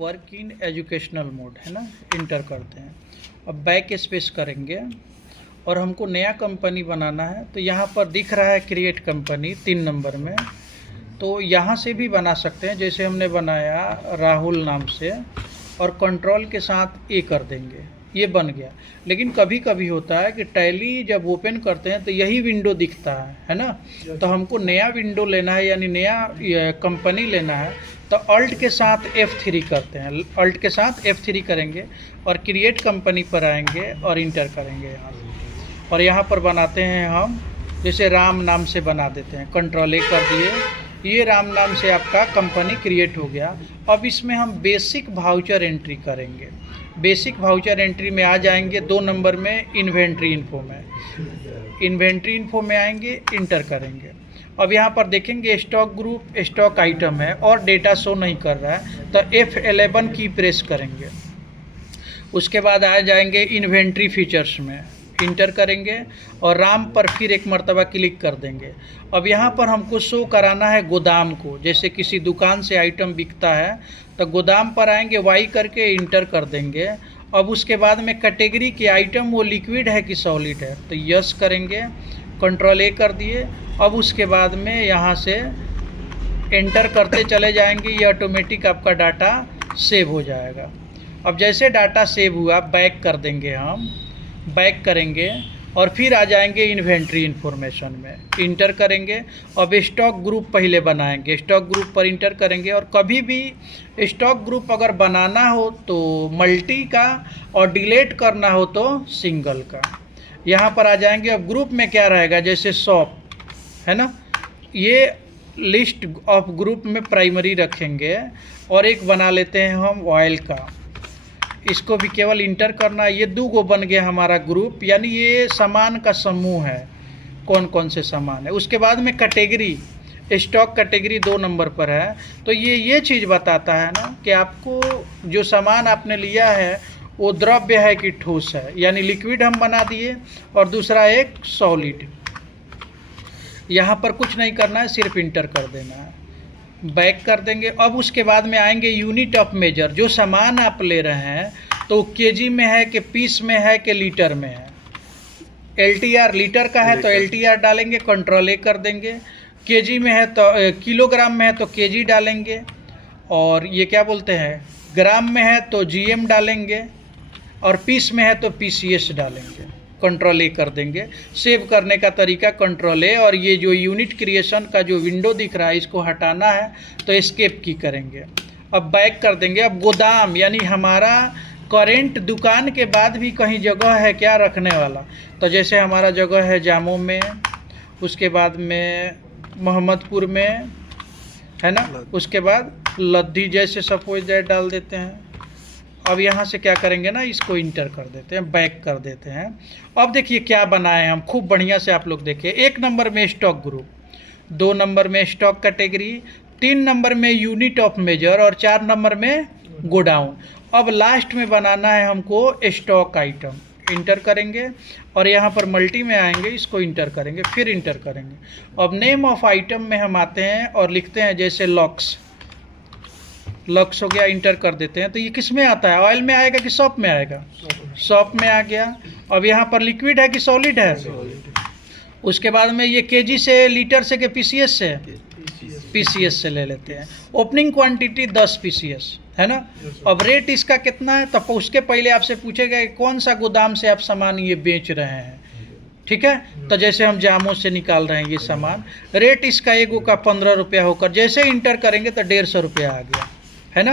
Work in educational mode है ना, inter करते हैं। अब बैक स्पेस करेंगे और हमको नया कंपनी बनाना है, तो यहाँ पर दिख रहा है क्रिएट कंपनी 3 नंबर में, तो यहाँ से भी बना सकते हैं। जैसे हमने बनाया राहुल नाम से और कंट्रोल के साथ ए कर देंगे, ये बन गया। लेकिन कभी कभी होता है कि टैली जब ओपन करते हैं तो यही विंडो दिखता है ना, तो हमको नया विंडो लेना है, यानी नया कंपनी लेना है, तो अल्ट के साथ F3 करते हैं। अल्ट के साथ F3 करेंगे और क्रिएट कंपनी पर आएंगे और इंटर करेंगे यहाँ से, और यहाँ पर बनाते हैं हम, जैसे राम नाम से बना देते हैं, कंट्रोल ए कर दिए, ये राम नाम से आपका कंपनी क्रिएट हो गया। अब इसमें हम बेसिक वाउचर एंट्री करेंगे। बेसिक वाउचर एंट्री में आ जाएंगे 2 नंबर में इन्वेंट्री इन्फो में, इन्वेंट्री इन्फो में आएंगे, इंटर करेंगे। अब यहाँ पर देखेंगे स्टॉक ग्रुप स्टॉक आइटम है और डेटा शो नहीं कर रहा है, तो F11 की प्रेस करेंगे। उसके बाद आ जाएंगे इन्वेंट्री फीचर्स में, इंटर करेंगे और राम पर फिर एक मर्तबा क्लिक कर देंगे। अब यहाँ पर हमको शो कराना है गोदाम को, जैसे किसी दुकान से आइटम बिकता है तो गोदाम पर आएंगे, वाई करके इंटर कर देंगे। अब उसके बाद में कैटेगरी की आइटम वो लिक्विड है कि सॉलिड है, तो यस करेंगे, कंट्रोल ए कर दिए। अब उसके बाद में यहाँ से एंटर करते चले जाएंगे, ये ऑटोमेटिक आपका डाटा सेव हो जाएगा। अब जैसे डाटा सेव हुआ बैक कर देंगे, हम बैक करेंगे और फिर आ जाएंगे इन्वेंट्री इन्फॉर्मेशन में, इंटर करेंगे। अब स्टॉक ग्रुप पहले बनाएंगे, स्टॉक ग्रुप पर इंटर करेंगे। और कभी भी स्टॉक ग्रुप अगर बनाना हो तो मल्टी का और डिलीट करना हो तो सिंगल का। यहाँ पर आ जाएंगे। अब ग्रुप में क्या रहेगा, जैसे शॉप है ना, ये लिस्ट ऑफ ग्रुप में प्राइमरी रखेंगे और एक बना लेते हैं हम ऑयल का, इसको भी केवल इंटर करना है। ये 2 गो बन गया हमारा ग्रुप, यानी ये सामान का समूह है, कौन कौन से सामान है। उसके बाद में कैटेगरी, स्टॉक कैटेगरी 2 नंबर पर है, तो ये चीज़ बताता है ना कि आपको जो सामान आपने लिया है वो द्रव्य है कि ठोस है, यानी लिक्विड हम बना दिए और दूसरा एक सॉलिड। यहाँ पर कुछ नहीं करना है, सिर्फ इंटर कर देना है, बैक कर देंगे। अब उसके बाद में आएंगे यूनिट ऑफ मेजर, जो सामान आप ले रहे हैं तो केजी में है कि पीस में है कि लीटर में है। LTR लीटर का है तो LTR डालेंगे, कंट्रोल ए कर देंगे। केजी में है तो किलोग्राम में है तो केजी डालेंगे, और ये क्या बोलते हैं ग्राम में है तो GM डालेंगे, और पीस में है तो PCS डालेंगे, कंट्रोल ए कर देंगे। सेव करने का तरीका कंट्रोल ए, और ये जो यूनिट क्रिएशन का जो विंडो दिख रहा है इसको हटाना है तो एस्केप की करेंगे। अब बैक कर देंगे। अब गोदाम यानी हमारा करेंट दुकान के बाद भी कहीं जगह है क्या रखने वाला, तो जैसे हमारा जगह है जामो में, उसके बाद में मोहम्मदपुर में है ना, उसके बाद लद्दी जैसे सपोज दैट डाल देते हैं। अब यहाँ से क्या करेंगे ना, इसको इंटर कर देते हैं, बैक कर देते हैं। अब देखिए क्या बनाए हम, खूब बढ़िया से आप लोग देखिए। 1 नंबर में स्टॉक ग्रुप, 2 नंबर में स्टॉक कैटेगरी, 3 नंबर में यूनिट ऑफ मेजर और 4 नंबर में गोडाउन। अब लास्ट में बनाना है हमको स्टॉक आइटम, इंटर करेंगे और यहाँ पर मल्टी में आएंगे, इसको इंटर करेंगे, फिर इंटर करेंगे। अब नेम ऑफ आइटम में हम आते हैं और लिखते हैं जैसे लॉक्स हो गया, इंटर कर देते हैं। तो ये किस में आता है, ऑयल में आएगा कि शॉप में आएगा, शॉप में आ गया। अब यहाँ पर लिक्विड है कि सॉलिड है, उसके बाद में ये केजी से लीटर से कि PCS से, PCS से ले लेते हैं। ओपनिंग क्वांटिटी 10 PCS है ना। अब रेट इसका कितना है, तब उसके पहले आपसे पूछेगा कि कौन सा गोदाम से आप सामान ये बेच रहे हैं, ठीक है। तो जैसे हम जामो से निकाल रहे हैं ये सामान, रेट इसका एगो का 15 रुपया होकर, जैसे इंटर करेंगे तो 150 रुपया आ गया है ना।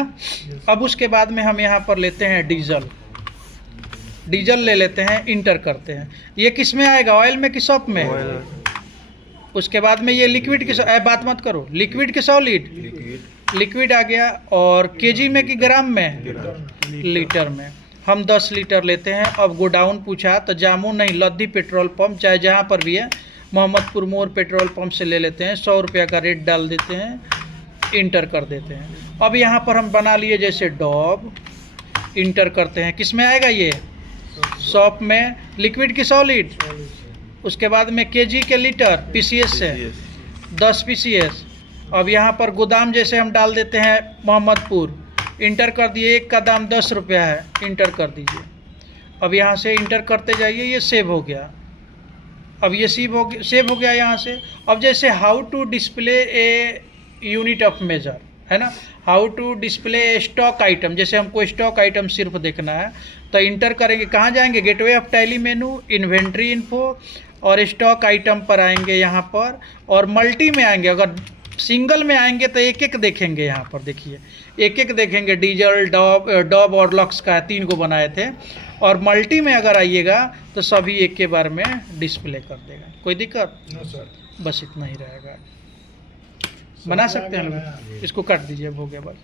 अब उसके बाद में हम यहाँ पर लेते हैं डीजल ले लेते हैं, इंटर करते हैं। ये किस में आएगा, ऑयल में कि शॉप में, उसके बाद में ये लिक्विड की, बात मत करो, लिक्विड की सॉलिड, लिक्विड आ गया। और केजी में कि ग्राम में, लीटर में। हम 10 लीटर लेते हैं। अब गोडाउन पूछा तो जामू नहीं, लद्दी पेट्रोल पंप, चाहे जहाँ पर भी है, मोहम्मदपुर मोड़ पेट्रोल पंप से ले लेते हैं। 100 रुपया का रेट डाल देते हैं, इंटर कर देते हैं। अब यहाँ पर हम बना लिए जैसे डॉब, इंटर करते हैं, किस में आएगा ये, शॉप में। लिक्विड की सॉलिड, उसके बाद में केजी के लीटर, PCS से 10 PCS। अब यहाँ पर गोदाम जैसे हम डाल देते हैं मोहम्मदपुर, इंटर कर दिए, एक का दाम 10 रुपया है, इंटर कर दीजिए। अब यहाँ से इंटर करते जाइए, ये सेव हो गया। अब ये सेव हो गया यहाँ से। अब जैसे how to display a unit of measure है ना, how to display stock item, जैसे हमको स्टॉक आइटम सिर्फ देखना है तो इंटर करेंगे, कहाँ जाएंगे, gateway of tally menu, inventory info और स्टॉक आइटम पर आएंगे यहाँ पर, और मल्टी में आएंगे। अगर सिंगल में आएंगे तो एक एक देखेंगे, यहाँ पर देखिए एक एक देखेंगे, डीजल, डॉब और लक्स का 3 को बनाए थे। और मल्टी में अगर आइएगा तो सभी एक के बार में डिस्प्ले कर देगा। कोई दिक्कत? No sir. बस इतना ही रहेगा, बना सकते हैं लोग। इसको काट दीजिए, अब हो गया बस।